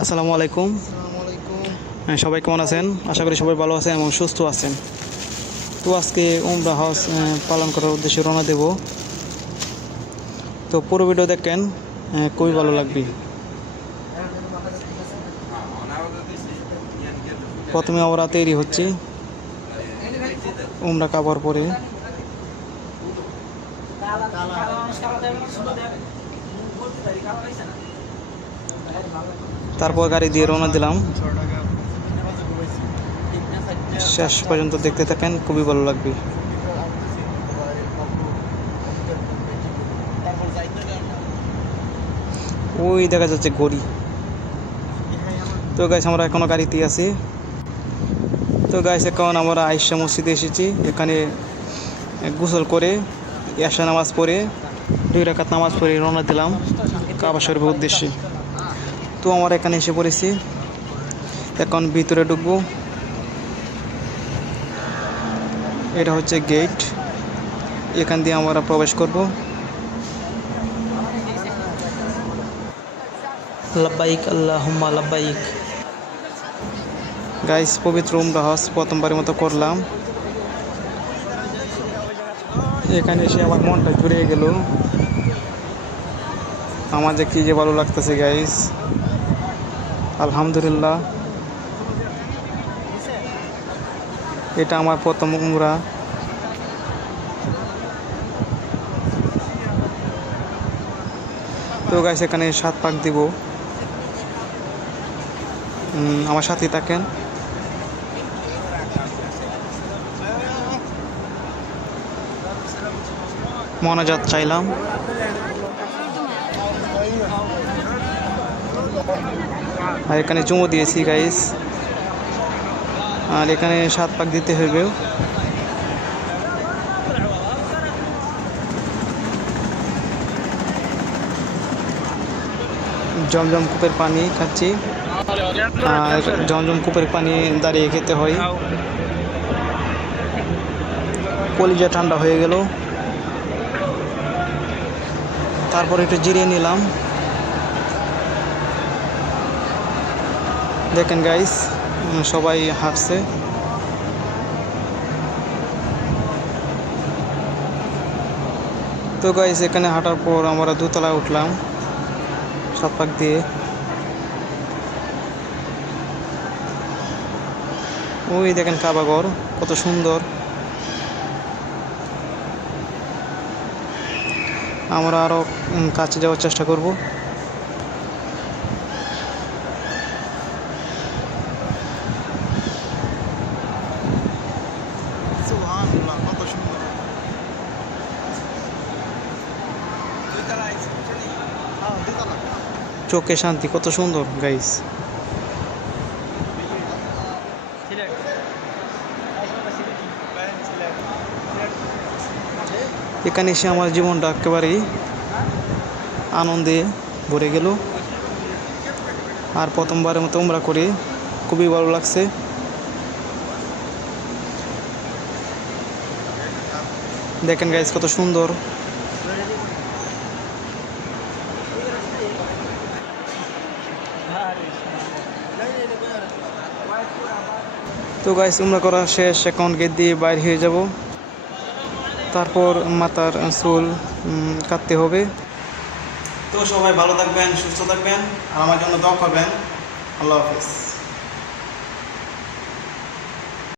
আসসালামু আলাইকুম। হ্যাঁ, সবাই কেমন আছেন? আশা করি সবাই ভালো আছেন এবং সুস্থ আছেন। তো আজকে উমরা আহ, পালন করার উদ্দেশ্যে রওনা দেব। তো পুরো ভিডিও দেখেন খুবই ভালো লাগবে। প্রথমে আমরা তৈরি হচ্ছি উমরা কাবার পরে। তারপর গাড়ি দিয়ে রওনা দিলাম। শেষ পর্যন্ত দেখতে থাকেন, খুবই ভালো লাগবে। ওই দেখা যাচ্ছে গড়ি। তো গাইস আমরা এখনও গাড়িতে আছি। তো গাইস এখন আমরা আইসা মসজিদে এসেছি। এখানে গোসল করে এশা নামাজ পড়ে, দুই রাকাত নামাজ পড়ে রওনা দিলাম কাবা উদ্দেশ্যে। তো আমরা এখানে এসে পড়েছি। এখন ভিতরে ঢুকবো। এটা হচ্ছে গেট এখান দিয়ে আমরা প্রবেশ করব। লাব্বাইক আল্লাহুম্মা লাব্বাইক। গাইস পবিত্র উমরা হজ প্রথমবারের মতো করলাম। এখানে এসে আমার মনটা জুড়ে গেল। আমার যে কী যে ভালো লাগতেছে গাইস আলহামদুলিল্লাহ। এটা আমার প্রথম উমরা। তো গাইস এখানে সাত পাক দিব। আমার সাথেই থাকেন। মনাজাত চাইলাম। আর এখানে চুমো দিয়েছি গাইস আর এখানে সাত পাক দিতে হইবে। জমজম কূপের পানি খাচ্ছি। আর জমজম কূপের পানি দাঁড়িয়ে খেতে হয়। কলিজা ঠান্ডা হয়ে গেল। তারপর একটু জিরিয়ে নিলাম। দেখেন গাইস সবাই হাঁটছে। তো গাইস এখানে হাঁটার পর আমরা দোতলায় উঠলাম সাত পাক দিয়ে। ওই দেখেন কাবাগর কত সুন্দর। আমরা আরও কাছে যাওয়ার চেষ্টা করব সুবহানাল্লাহ কত সুন্দর হ্যাঁ, দুতলা। চোখে শান্তি, কত সুন্দর গাইস এখানে এসে আমার জীবনটা একেবারেই আনন্দে ভরে গেল। আর প্রথমবারের মতো উমরা করে খুবই ভালো লাগছে। দেখেন গাইস কত সুন্দর। তো গাইস উমরা করা শেষ, এখন গেট দিয়ে বাইর হয়ে যাব। তারপর মাতার চুল কাটতে হবে। তো সবাই ভালো থাকবেন, সুস্থ থাকবেন, আর আমার জন্য দোয়া করবেন। আল্লাহ হাফিজ।